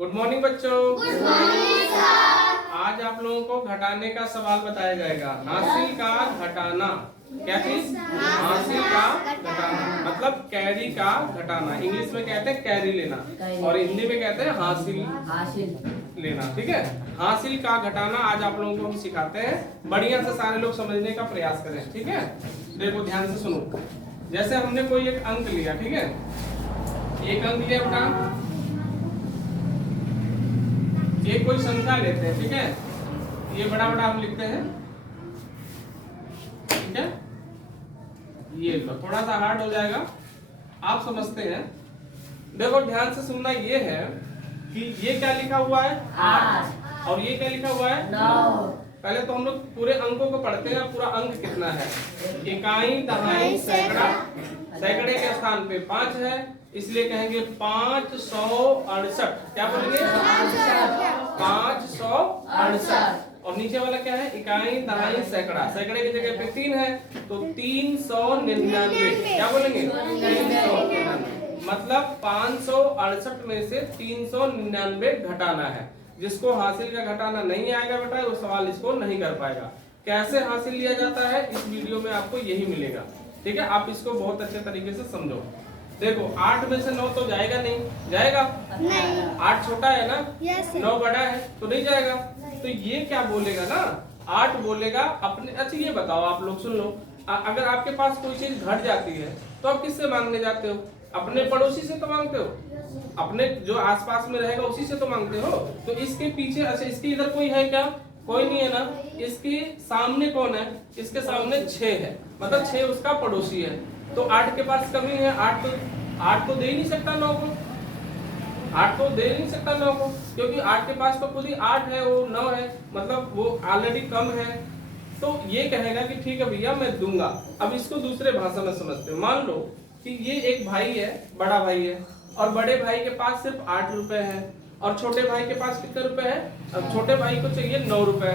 Good morning बच्चों। Good morning sir. आज आप लोगों को घटाने का सवाल बताया जाएगा। हासिल का घटाना। क्या चीज? हासिल का घटाना मतलब कैरी का घटाना। इंग्लिश में कहते हैं कैरी लेना और हिंदी में कहते हैं हासिल लेना। ठीक है, हासिल का घटाना आज आप लोगों को हम सिखाते हैं। बढ़िया से सारे लोग समझने का प्रयास करें। ठीक है, देखो ध्यान से सुनो। जैसे हमने कोई एक अंक लिया, ठीक है, एक अंक लिया बेटा, एक कोई संख्या लेते हैं। ठीक है, ये बड़ा बड़ा हम लिखते हैं। ठीक है, ये लो, थोड़ा सा हार्ड हो जाएगा, आप समझते हैं। देखो ध्यान से सुनना, ये है कि ये क्या लिखा हुआ है 8 और ये क्या लिखा हुआ है 9। पहले तो हम लोग पूरे अंकों को पढ़ते हैं। पूरा अंक कितना है? इकाई, दहाई, सैकड़ा। सैकड़े के स्थान पे 5 है, इसलिए कहेंगे 568। क्या बोलेंगे? 568। और नीचे वाला क्या है? इकाई, दहाई, सैकड़ा। सैकड़े की जगह पे 3 है तो 399। क्या बोलेंगे? 399। मतलब 568 में से 399 घटाना है। जिसको हासिल का घटाना नहीं आएगा बेटा, वो सवाल इसको नहीं कर पाएगा। कैसे हासिल लिया जाता है इस वीडियो में आपको यही मिलेगा। ठीक है, आप इसको बहुत अच्छे तरीके से समझो। देखो 8 में से 9 तो जाएगा नहीं, जाएगा? नहीं। 8 छोटा है ना, 9 बड़ा है तो नहीं जाएगा। तो ये क्या बोलेगा ना, 8 बोलेगा अपने। अच्छा ये बताओ, आप लोग सुन लो, अगर आपके पास कोई चीज घट जाती है तो आप किससे मांगने जाते हो? अपने पड़ोसी से तो मांगते हो, अपने जो आसपास में रहेगा उसी से तो मांगते हो। तो इसके पीछे, अच्छा इसके इधर कोई है क्या? कोई नहीं है ना। इसके सामने कौन है? इसके सामने 6 है, मतलब 6 उसका पड़ोसी है। तो 8 के पास कमी है। 8 तो दे ही नहीं सकता 9 को। 8 तो दे नहीं सकता 9 को, क्योंकि 8 के पास तो खुद ही 8 है, वो 9 है, मतलब वो ऑलरेडी कम है। तो ये कहेगा कि ठीक है भैया मैं दूंगा। अब इसको दूसरे भाषा में समझते हैं। मान लो कि ये एक भाई है, बड़ा भाई है, और बड़े भाई के पास सिर्फ 8 रुपए है, और छोटे भाई के पास कितने रुपए है? अब छोटे भाई को चाहिए 9 रुपए।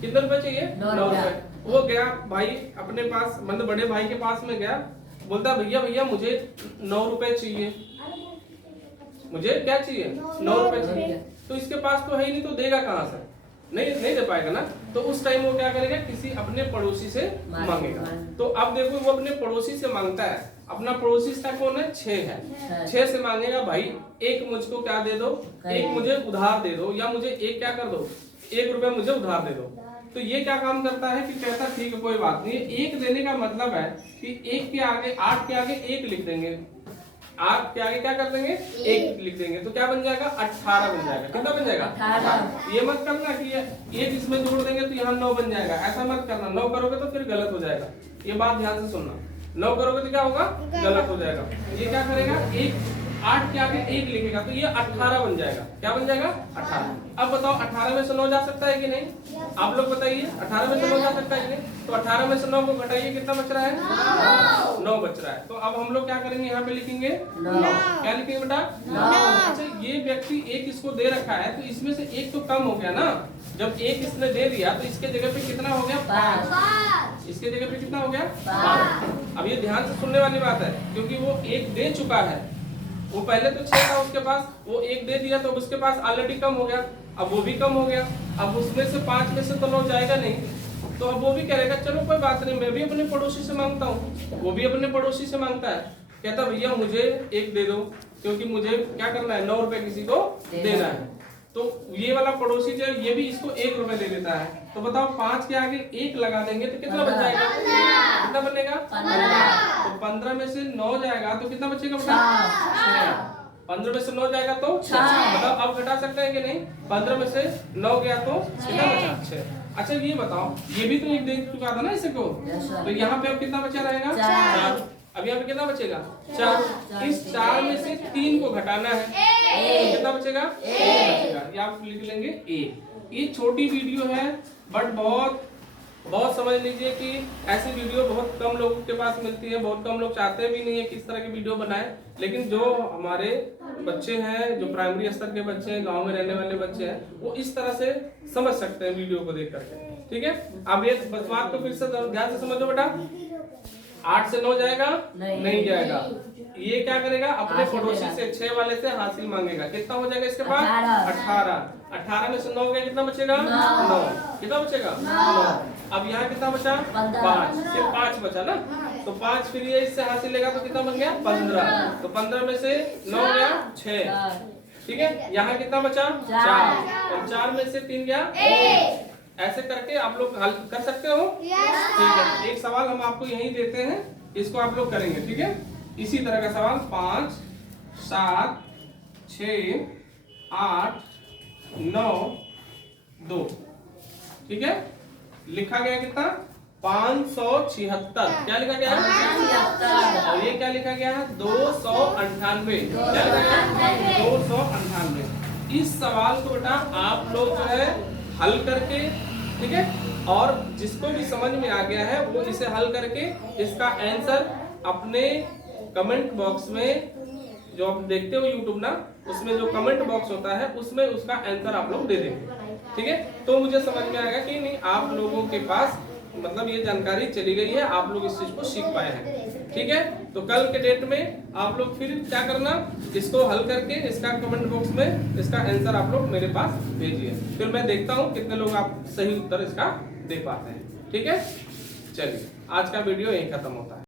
कितने रुपए चाहिए? 9 रुपए। वो गया भाई अपने पास, मतलब बड़े भाई के पास में गया, बोलता भैया भैया मुझे 9 रुपए चाहिए। मुझे क्या चाहिए? 9 रुपए चाहिए। तो इसके पास तो है ही नहीं, तो देगा कहाँ से? नहीं दे पाएगा ना। तो उस टाइम वो क्या करेगा? किसी अपने पड़ोसी से मांगेगा। तो अब देखो वो अपने पड़ोसी से मांगता है। अपना पड़ोसी इसका कौन है? 6 है। 6 से मांगेगा भाई एक मुझको क्या दे दो, एक मुझे उधार दे दो, या मुझे एक क्या कर दो, 1 रुपए मुझे उधार दे दो। तो ये क्या काम करता है कि कहता ठीक है कोई बात नहीं। एक देने का मतलब है कि 1 के आगे, 8 के आगे 1 लिख देंगे, 8 के आगे क्या कर देंगे? 1 लिख देंगे। तो क्या बन जाएगा? 18 बन जाएगा। कितना बन जाएगा? 18। ये मत करना कि ये इसमें जोड़ देंगे तो यहाँ 9 बन जाएगा, ऐसा मत करना। 9 करोगे तो फिर गलत हो जाएगा। ये बात ध्यान से सुनना, 9 करोगे तो क्या होगा? गलत हो जाएगा। ये क्या करेगा? 8 के आगे 1 लिखेगा तो ये 18 बन जाएगा। क्या बन जाएगा? 18। अब बताओ 18 में से 9 जा सकता है कि नहीं? आप लोग बताइए, 18 में से 9 जा सकता है कि नहीं? तो 18 में से 9 को घटाइए, कितना बच रहा है? 9 बच रहा है। तो अब हम लोग क्या करेंगे? यहाँ पे लिखेंगे 9। क्या लिखेंगे बेटा? 9। अच्छा ये व्यक्ति 1 इसको दे रखा है, तो इसमें से 1 तो कम हो गया ना। जब 1 इसने दे दिया तो इसके जगह पे कितना हो गया? 5। इसके जगह पे कितना हो गया? 5। अब ये ध्यान से सुनने वाली बात है, क्योंकि वो 1 दे चुका है। वो पहले तो 6 था उसके पास, वो 1 दे दिया तो उसके पास ऑलरेडी कम हो गया। अब वो भी कम हो गया। अब उसमें से 5 में से तो 9 जाएगा नहीं, तो अब वो भी कहेगा चलो कोई बात नहीं, मैं भी अपने पड़ोसी से मांगता हूँ। वो भी अपने पड़ोसी से मांगता है, कहता भैया मुझे 1 दे दो, क्योंकि मुझे क्या करना है? 9 रुपए किसी को देना है। तो ये वाला पड़ोसी जो है ये भी इसको 1 रुपए दे देता है। तो बताओ 5 के आगे 1 लगा देंगे तो कितना बच जाएगा? कितना बनेगा? 15। तो 15 में से 9 जाएगा तो कितना बचेगा बेटा? 6। 15 में से 9 जाएगा तो 6। मतलब अब घटा सकते हैं कि नहीं? 15 में से 9 गया तो कितना बचा? 6। अच्छा ये बताओ, ये भी तो 1 दे चुका था ना इसे को, तो यहाँ पे अब कितना बचा रहेगा? 4। अब यहाँ पे कितना बचेगा? 4। इस 4 में से 3 को घटाना है, कितना बचेगा? 1 बचेगा। ये आप लिख लेंगे 1। ये छोटी वीडियो है, बट बहुत समझ लीजिए कि ऐसी वीडियो बहुत कम लोगों के पास मिलती है। बहुत कम लोग चाहते भी नहीं है कि इस तरह की वीडियो बनाए, लेकिन जो हमारे बच्चे हैं, जो प्राइमरी स्तर के बच्चे हैं, गांव में रहने वाले बच्चे हैं, वो इस तरह से समझ सकते हैं वीडियो को देख करके। ठीक है, अब ये बात को फिर से ध्यान से समझो बेटा। 8 से 9 जाएगा? नहीं जाएगा। ये क्या करेगा, अपने पड़ोसी से 6 वाले से हासिल मांगेगा। कितना हो जाएगा इसके पास? 18। 18 में से 9 गया, कितना बचेगा? 9। कितना बचेगा? 9। अब यहाँ कितना बचा? 5। सिर्फ 5 बचा ना, तो 5 फिर ये इससे हासिल लेगा तो कितना बन गया? 15। तो 15 में से 9 गया 6, ठीक है। यहाँ कितना बचा? 4। और 4 में से 3 गया 1। ऐसे करके आप लोग हल कर सकते हो, ठीक है। एक सवाल हम आपको यही देते हैं, इसको आप लोग करेंगे, ठीक है। इसी तरह का सवाल 5, 7, 6, 8, 9, 2, ठीक है। लिखा गया कितना? 576। क्या लिखा गया है? और ये क्या लिखा गया है? 298। क्या लिखा गया है? 298। इस सवाल को बेटा आप लोग जो है हल करके, ठीक है, और जिसको भी समझ में आ गया है वो इसे हल करके इसका आंसर अपने कमेंट बॉक्स में, जो आप देखते हो यूट्यूब ना, उसमें जो कमेंट बॉक्स होता है उसमें उसका आंसर आप लोग दे देंगे, ठीक है। तो मुझे समझ में आएगा कि नहीं आप लोगों के पास मतलब ये जानकारी चली गई है, आप लोग इस चीज को सीख पाए हैं, ठीक है। तो कल के डेट में आप लोग फिर क्या करना, इसको हल करके इसका कमेंट बॉक्स में इसका आंसर आप लोग मेरे पास भेजिए, फिर मैं देखता हूँ कितने लोग आप सही उत्तर इसका दे पाते हैं, ठीक है। चलिए आज का वीडियो यहीं खत्म होता है।